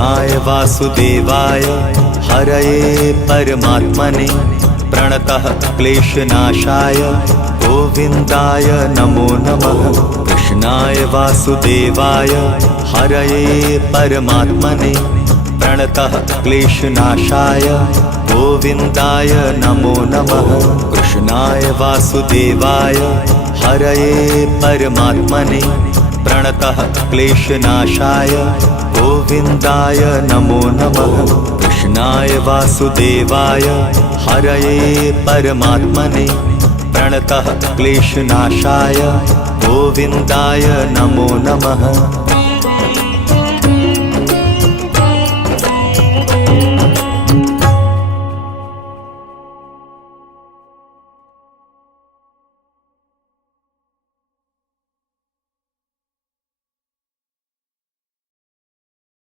कृष्णाय वासुदेवाय हरये परमात्मने प्रणतः क्लेशनाशाय गोविन्दाय नमो नमः। कृष्णाय वासुदेवाय हरये परमात्मने प्रणतः क्लेशनाशाय गोविन्दाय नमो नमः। कृष्णाय वासुदेवाय हरये परमात्मने प्रणतः क्लेशनाशाय गोविन्दाय नमो नमः। कृष्णाय वासुदेवाय हरये परमात्मने प्रणतः क्लेशनाशाय गोविन्दाय नमो नमः।